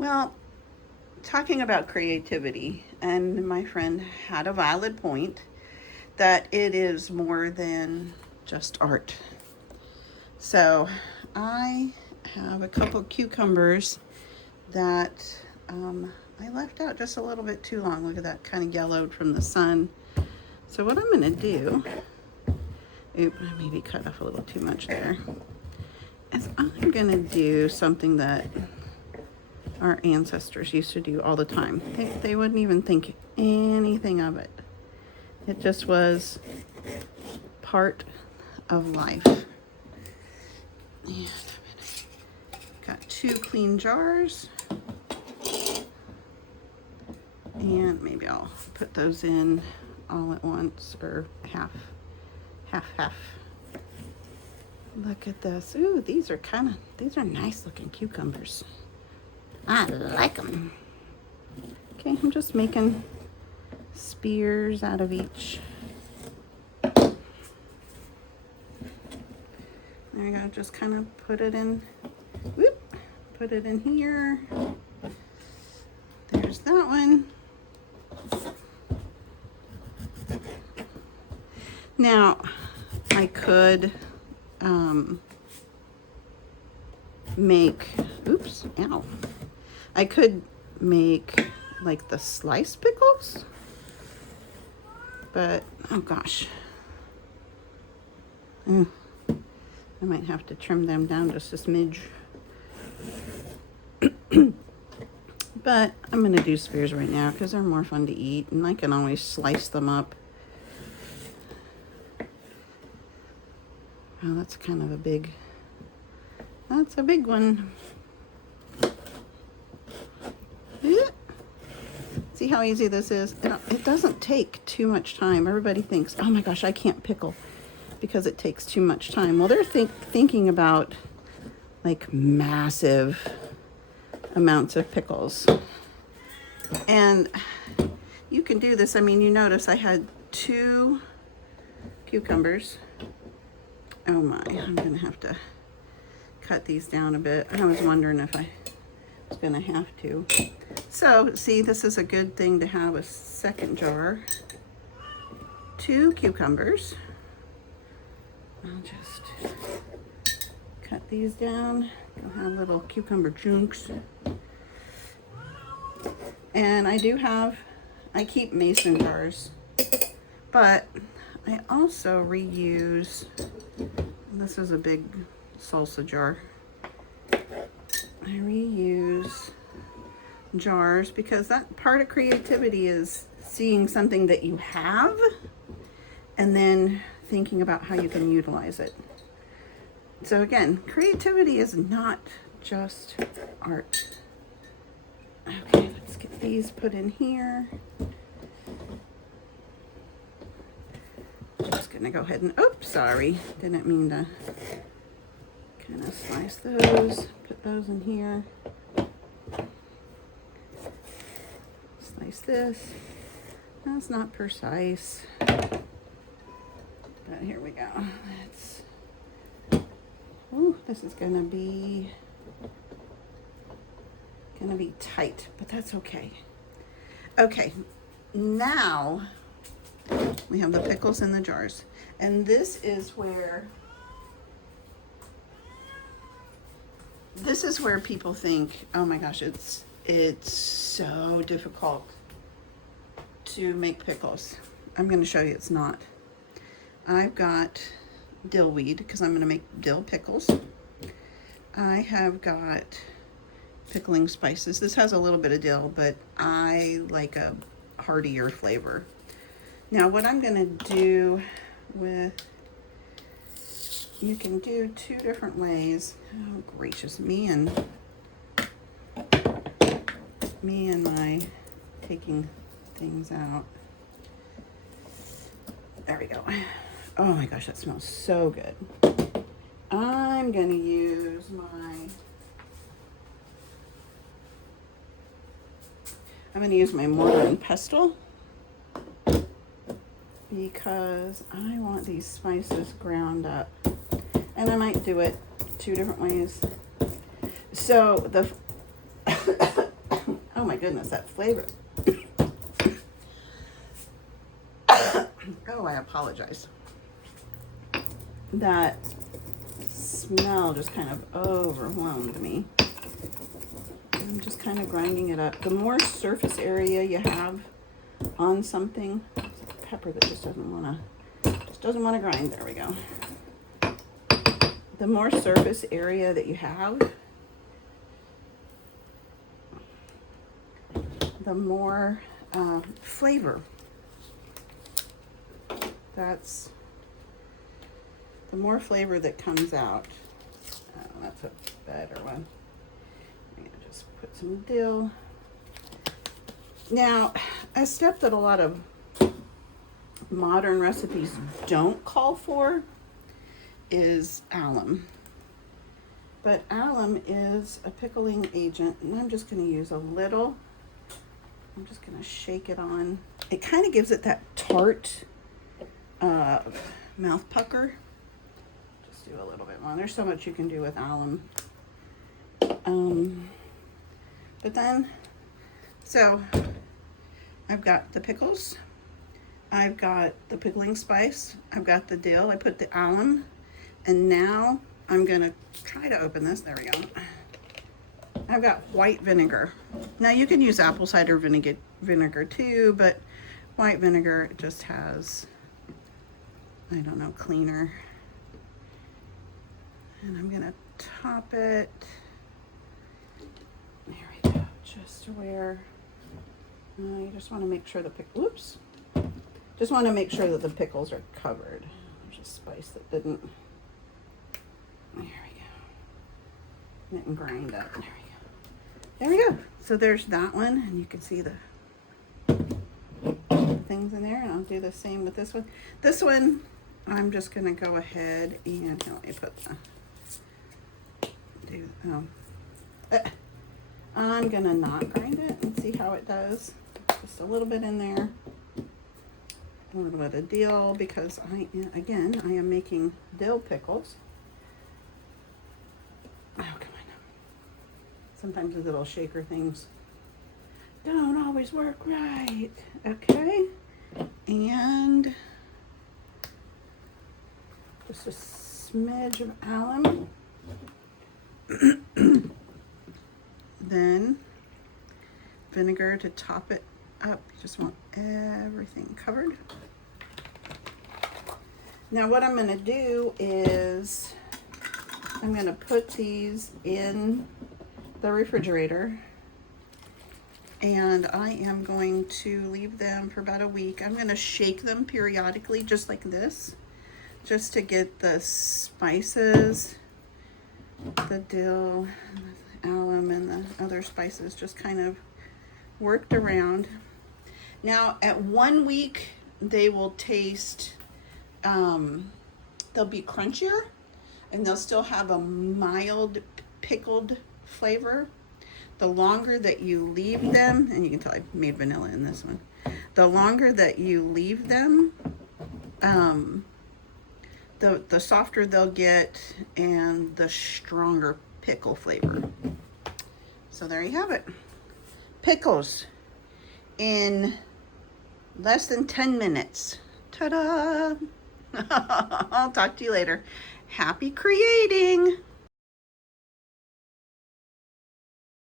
Well, talking about creativity, and my friend had a valid point that it is more than just art. So I have a couple cucumbers that I left out just a little bit too long. Look at that, kind of yellowed from the sun. So what I'm going to do, I maybe cut off a little too much there, is I'm going to do something that our ancestors used to do all the time. They wouldn't even think anything of it. It just was part of life. And got 2 clean jars. And maybe I'll put those in all at once, or half. Look at this. Ooh, these are nice looking cucumbers. I like them. Okay, I'm just making spears out of each. There you go, just kind of put it in, put it in here. There's that one. Now, I could I could make like the sliced pickles, but oh gosh. I might have to trim them down just a smidge. But I'm going to do spears right now because they're more fun to eat, and I can always slice them up. Oh, that's kind of a big one. See how easy this is? It doesn't take too much time. Everybody thinks, oh my gosh, I can't pickle because it takes too much time. Well, they're thinking about like massive amounts of pickles. And you can do this. I mean, you notice I had 2 cucumbers. Oh my, I'm gonna have to cut these down a bit. I was wondering if I was gonna have to. So, see, this is a good thing to have a second jar. 2 cucumbers. I'll just cut these down. They'll have little cucumber chunks. And I keep mason jars, but I also reuse, this is a big salsa jar. I reuse jars because that part of creativity is seeing something that you have and then thinking about how you can utilize it. So again, creativity is not just art. Okay, let's get these put in here. Just gonna go ahead and, oops, sorry, didn't mean to kind of slice those, put those in here. Slice this. That's not precise, but here we go. This is gonna be tight, but that's okay. Okay, now we have the pickles in the jars, and this is where people think, oh my gosh, it's so difficult to make pickles. I'm going to show you it's not. I've got dill weed because I'm going to make dill pickles. I have got pickling spices. This has a little bit of dill, but I like a heartier flavor. Now what I'm going to do with, you can do 2 different ways. Oh gracious, me and my taking things out. There we go. Oh my gosh, that smells so good. I'm gonna use my mortar and pestle because I want these spices ground up, and I might do it 2 different ways. So goodness, that flavor. Oh, I apologize. That smell just kind of overwhelmed me. I'm just kind of grinding it up. The more surface area you have on something, it's a pepper that just doesn't want to grind. There we go. The more surface area that you have, the more flavor. That's the more flavor that comes out. Oh, that's a better one. I'm gonna just put some dill. Now, a step that a lot of modern recipes don't call for is alum. But alum is a pickling agent, and I'm just going to use a little. I'm just going to shake it on. It kind of gives it that tart mouth pucker. Just do a little bit more. There's so much you can do with alum. But then, so I've got the pickles. I've got the pickling spice. I've got the dill. I put the alum. And now I'm going to try to open this. There we go. I've got white vinegar. Now you can use apple cider vinegar too, but white vinegar just has, I don't know, cleaner. And I'm going to top it. There we go. Just where you just want to make sure just want to make sure that the pickles are covered. There's a spice that didn't. There we go. Didn't grind up. There we go. There we go. So there's that one, and you can see the things in there. And I'll do the same with this one. This one, I'm just going to go ahead and let me put I'm going to not grind it and see how it does. Just a little bit in there. A little bit of dill, because I am making dill pickles. Oh, come on. Sometimes the little shaker things don't always work right. Okay. And just a smidge of alum. Then vinegar to top it up. You just want everything covered. Now what I'm going to do is I'm going to put these in the refrigerator, and I am going to leave them for about a week. I'm going to shake them periodically, just like this, just to get the spices, the dill, the alum, and the other spices just kind of worked around. Now at 1 week, they will taste, they'll be crunchier, and they'll still have a mild pickled flavor. The longer that you leave them, and you can tell I made vanilla in this one, the longer that you leave them, the softer they'll get and the stronger pickle flavor. So there you have it. Pickles in less than 10 minutes. Ta-da! I'll talk to you later. Happy creating!